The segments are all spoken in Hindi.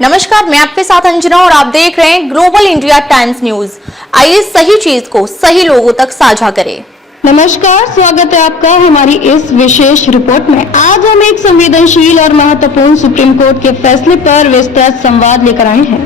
नमस्कार, मैं आपके साथ अंजना और आप देख रहे हैं ग्लोबल इंडिया टाइम्स न्यूज। आइए सही चीज को सही लोगों तक साझा करें। नमस्कार, स्वागत है आपका हमारी इस विशेष रिपोर्ट में। आज हम एक संवेदनशील और महत्वपूर्ण सुप्रीम कोर्ट के फैसले पर विस्तृत संवाद लेकर आए हैं।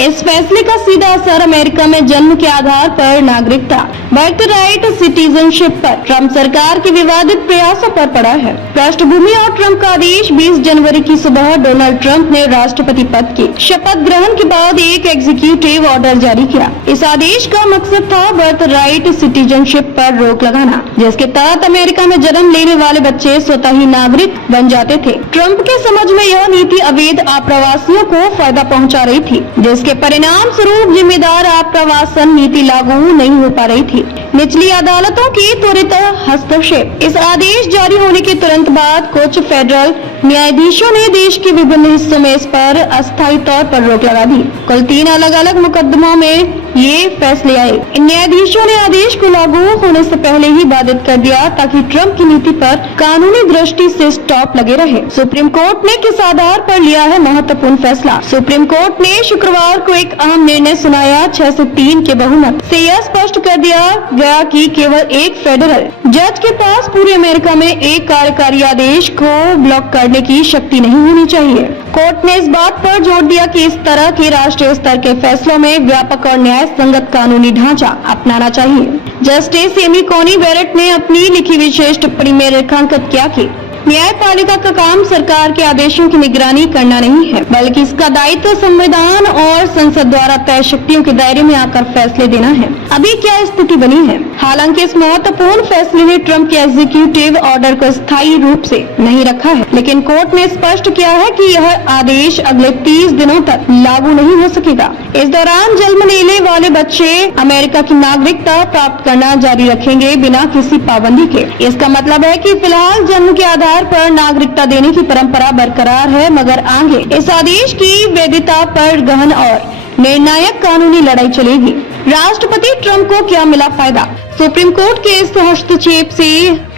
इस फैसले का सीधा असर अमेरिका में जन्म के आधार पर नागरिकता, बर्थ राइट, सिटीजनशिप पर ट्रंप सरकार के विवादित प्रयासों पर पड़ा है। पृष्ठभूमि और ट्रंप का आदेश 20 जनवरी की सुबह डोनाल्ड ट्रंप ने राष्ट्रपति पद की शपथ ग्रहण के बाद एक एग्जीक्यूटिव ऑर्डर जारी किया। इस आदेश का मकसद था बर्थ राइट, सिटीजनशिप पर रोक लगाना, जिसके तहत अमेरिका में जन्म लेने वाले बच्चे स्वतः ही नागरिक बन जाते थे। ट्रंप के समझ में यह नीति अवैध आप्रवासियों को फायदा पहुंचा रही थी, जिसके परिणाम स्वरूप जिम्मेदार आप्रवासन नीति लागू नहीं हो पा रही थी। निचली अदालतों की त्वरित हस्तक्षेप। इस आदेश जारी होने के तुरंत बाद कुछ फेडरल न्यायाधीशों ने देश के विभिन्न हिस्सों में इस पर अस्थायी तौर पर रोक लगा दी। कुल 3 अलग अलग मुकदमों में ये फैसले आए। इन न्यायाधीशों ने आदेश को लागू होने से पहले ही बाधित कर दिया ताकि ट्रंप की नीति पर कानूनी दृष्टि से स्टॉप लगे रहे। सुप्रीम कोर्ट ने किस आधार पर लिया है महत्वपूर्ण फैसला? सुप्रीम कोर्ट ने शुक्रवार को एक अहम निर्णय सुनाया। 6 से 3 के बहुमत से यह स्पष्ट कर दिया गया कि केवल एक फेडरल जज के पास पूरे अमेरिका में एक कार्यकारी आदेश को ब्लॉक करने की शक्ति नहीं होनी चाहिए। कोर्ट ने इस बात पर जोर दिया कि इस तरह के राष्ट्रीय स्तर के फैसलों में व्यापक और न्याय संगत कानूनी ढांचा अपनाना चाहिए। जस्टिस एमी कॉनी बेरेट ने अपनी लिखी विशेष टिप्पणी में रेखांकित किया कि न्यायपालिका का काम सरकार के आदेशों की निगरानी करना नहीं है, बल्कि इसका दायित्व संविधान और संसद द्वारा तय शक्तियों के दायरे में आकर फैसले देना है। अभी क्या स्थिति बनी है? हालांकि इस महत्वपूर्ण फैसले ने ट्रंप के एग्जीक्यूटिव ऑर्डर को स्थायी रूप से नहीं रखा है, लेकिन कोर्ट ने स्पष्ट किया है कि यह आदेश अगले 30 दिनों तक लागू नहीं हो सकेगा। इस दौरान जन्म लेने वाले बच्चे अमेरिका की नागरिकता प्राप्त करना जारी रखेंगे बिना किसी पाबंदी के। इसका मतलब है कि फिलहाल जन्म के आधार पर नागरिकता देने की परंपरा बरकरार है, मगर आगे इस आदेश की वैधता पर गहन और निर्णायक कानूनी लड़ाई चलेगी। राष्ट्रपति ट्रंप को क्या मिला फायदा? सुप्रीम कोर्ट के इस हस्तक्षेप से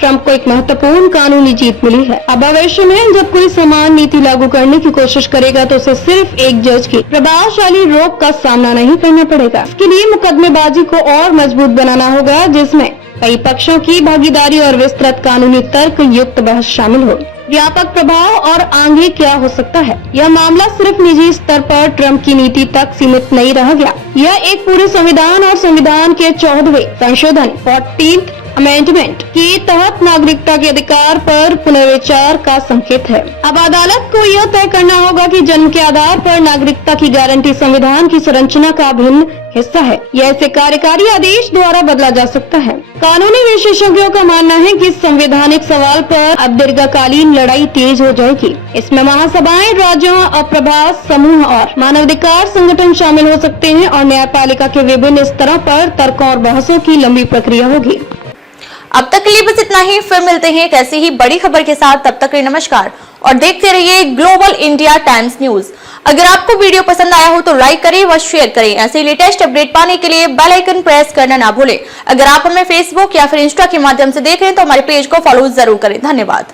ट्रंप को एक महत्वपूर्ण कानूनी जीत मिली है। अब भविष्य में जब कोई समान नीति लागू करने की कोशिश करेगा तो उसे सिर्फ एक जज की प्रभावशाली रोक का सामना नहीं करना पड़ेगा। इसके लिए मुकदमेबाजी को और मजबूत बनाना होगा, जिसमें कई पक्षों की भागीदारी और विस्तृत कानूनी तर्क युक्त बहस शामिल हो। व्यापक प्रभाव और आगे क्या हो सकता है? यह मामला सिर्फ निजी स्तर पर ट्रंप की नीति तक सीमित नहीं रह गया। यह एक पूरे संविधान और संविधान के 14वें संशोधन 14th अमेंडमेंट के तहत नागरिकता के अधिकार पर पुनर्विचार का संकेत है। अब अदालत को यह तय करना होगा कि जन्म के आधार पर नागरिकता की गारंटी संविधान की संरचना का अभिन्न हिस्सा है। यह इसे कार्यकारी आदेश द्वारा बदला जा सकता है। कानूनी विशेषज्ञों का मानना है कि इस संवैधानिक सवाल पर अब दीर्घकालीन लड़ाई तेज हो जाएगी। इसमें महासभाएं, राज्यों, अप्रभास समूह और मानवाधिकार संगठन शामिल हो सकते हैं और न्यायपालिका के विभिन्न स्तरों पर तर्कों और बहसों की लंबी प्रक्रिया होगी। अब तक के लिए बस इतना ही। फिर मिलते हैं एक ऐसी ही बड़ी खबर के साथ। तब तक के लिए नमस्कार और देखते रहिए ग्लोबल इंडिया टाइम्स न्यूज। अगर आपको वीडियो पसंद आया हो तो लाइक करें व शेयर करें। ऐसे लेटेस्ट अपडेट पाने के लिए बेल आइकन प्रेस करना ना भूलें। अगर आप हमें फेसबुक या फिर इंस्टा के माध्यम से देख रहे हैं तो हमारे पेज को फॉलो जरूर करें। धन्यवाद।